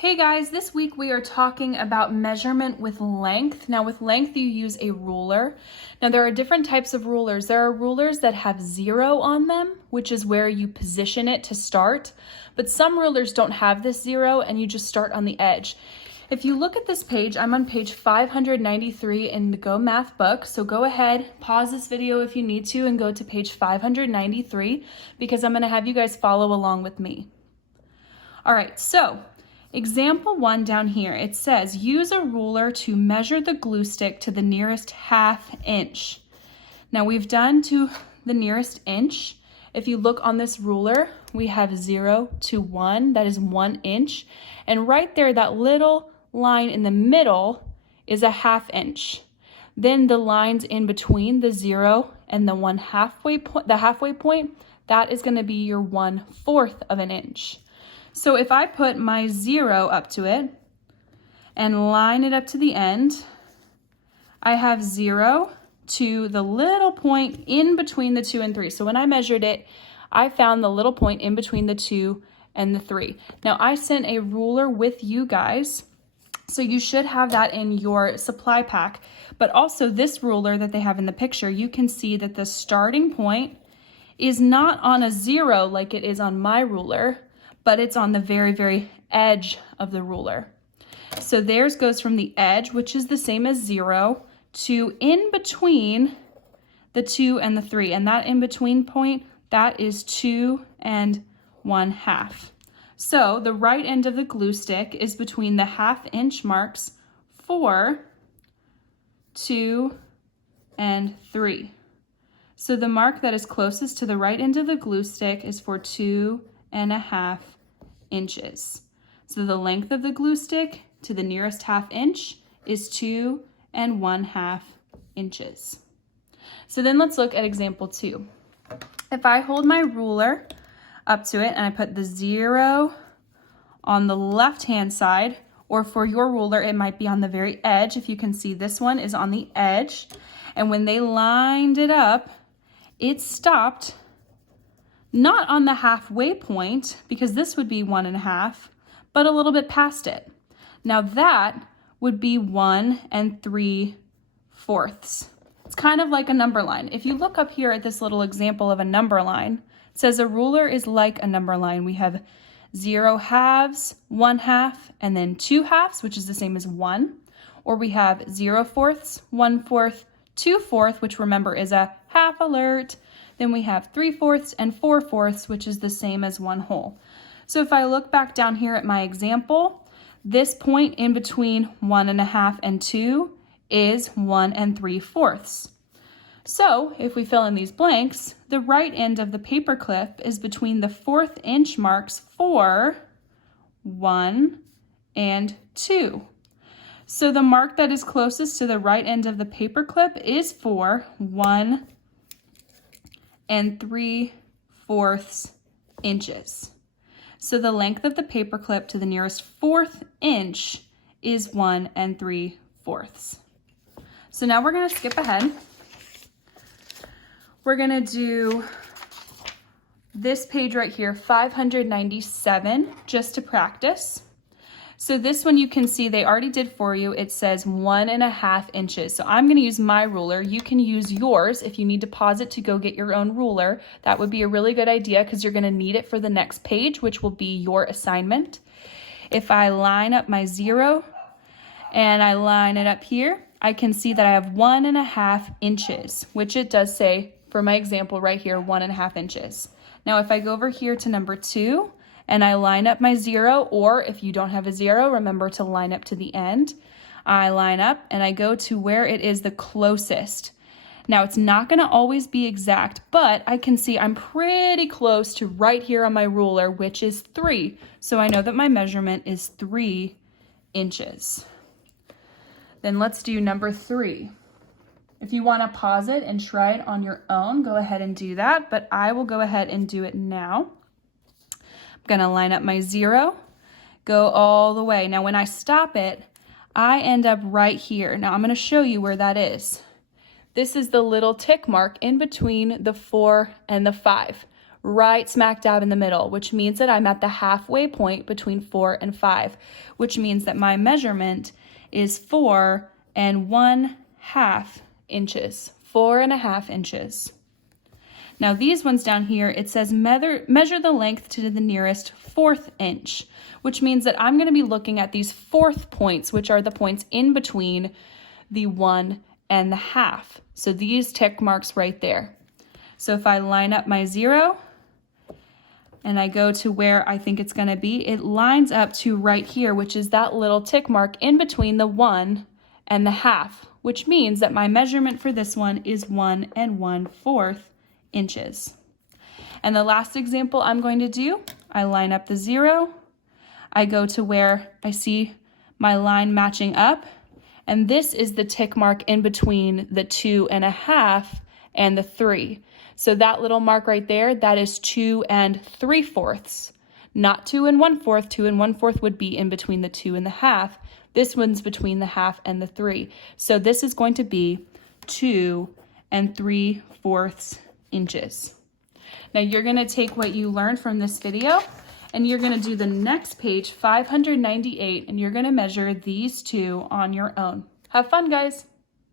Hey guys, this week we are talking about measurement with length. Now with length you use a ruler. Now there are different types of rulers. There are rulers that have 0 on them, which is where you position it to start. But some rulers don't have this 0 and you just start on the edge. If you look at this page, I'm on page 593 in the GoMath book. So go ahead, pause this video if you need to and go to page 593 because I'm going to have you guys follow along with me. All right, so example 1 down here, it says use a ruler to measure the glue stick to the nearest ½ inch. Now we've done to the nearest inch. If you look on this ruler, we have 0 to 1, that is 1 inch. And right there, that little line in the middle is a ½ inch. Then the lines in between the 0 and the halfway point, that is going to be your 1/4 of an inch. So if I put my 0 up to it and line it up to the end, I have 0 to the little point in between the 2 and 3. So when I measured it, I found the little point in between the 2 and the 3. Now I sent a ruler with you guys, so you should have that in your supply pack. But also this ruler that they have in the picture, you can see that the starting point is not on a 0 like it is on my ruler, but it's on the very, very edge of the ruler. So theirs goes from the edge, which is the same as 0, to in between the 2 and the 3. And that in between point, that is 2 1/2. So the right end of the glue stick is between the ½ inch marks 4, 2, and 3. So the mark that is closest to the right end of the glue stick is for 2½ inches. So the length of the glue stick to the nearest ½ inch is 2 1/2 inches. So then let's look at example 2. If I hold my ruler up to it and I put the 0 on the left hand side, or for your ruler it might be on the very edge. If you can see, this one is on the edge, and when they lined it up, it stopped not on the halfway point, because this would be 1½ but a little bit past it. Now that would be 1 3/4. It's kind of like a number line. If you look up here at this little example of a number line, it says a ruler is like a number line. We have 0 halves, 1/2, and then 2 halves, which is the same as 1. Or we have 0/4, 1/4, 2/4, which remember is a half alert. Then we have 3/4 and 4/4, which is the same as 1 whole. So if I look back down here at my example, this point in between 1½ and 2 is 1 3/4. So if we fill in these blanks, the right end of the paper clip is between the 1/4 inch marks 4, 1, and 2. So the mark that is closest to the right end of the paper clip is for 1 3/4 inches. So the length of the paper clip to the nearest 1/4 inch is 1 3/4. So now we're going to skip ahead. We're going to do this page right here, 597, just to practice. So this one you can see they already did for you. It says 1½ inches. So I'm going to use my ruler. You can use yours if you need to pause it to go get your own ruler. That would be a really good idea because you're going to need it for the next page, which will be your assignment. If I line up my 0 and I line it up here, I can see that I have 1½ inches, which it does say for my example right here, 1½ inches. Now if I go over here to number 2, and I line up my 0, or if you don't have a 0, remember to line up to the end. I line up and I go to where it is the closest. Now it's not going to always be exact, but I can see I'm pretty close to right here on my ruler, which is 3. So I know that my measurement is 3 inches. Then let's do number 3. If you want to pause it and try it on your own, go ahead and do that, but I will go ahead and do it now. I'm going to line up my 0, go all the way. Now when I stop it, I end up right here. Now I'm going to show you where that is. This is the little tick mark in between the 4 and the 5. right smack dab in the middle, which means that I'm at the halfway point between 4 and 5, which means that my measurement is 4½ inches. 4½ inches. Now these ones down here, it says measure the length to the nearest 1/4 inch, which means that I'm going to be looking at these 4th points, which are the points in between the 1 and the half. So these tick marks right there. So if I line up my 0 and I go to where I think it's going to be, it lines up to right here, which is that little tick mark in between the 1 and the half, which means that my measurement for this one is 1¼ inches. And the last example I'm going to do, I line up the 0, I go to where I see my line matching up, and this is the tick mark in between the 2½ and the 3. So that little mark right there, that is 2 3/4, not 2 1/4. 2 1/4 would be in between the 2 and the half. This one's between the half and the 3. So this is going to be 2 3/4 inches. Now you're going to take what you learned from this video and you're going to do the next page, 598, and you're going to measure these two on your own. Have fun, guys.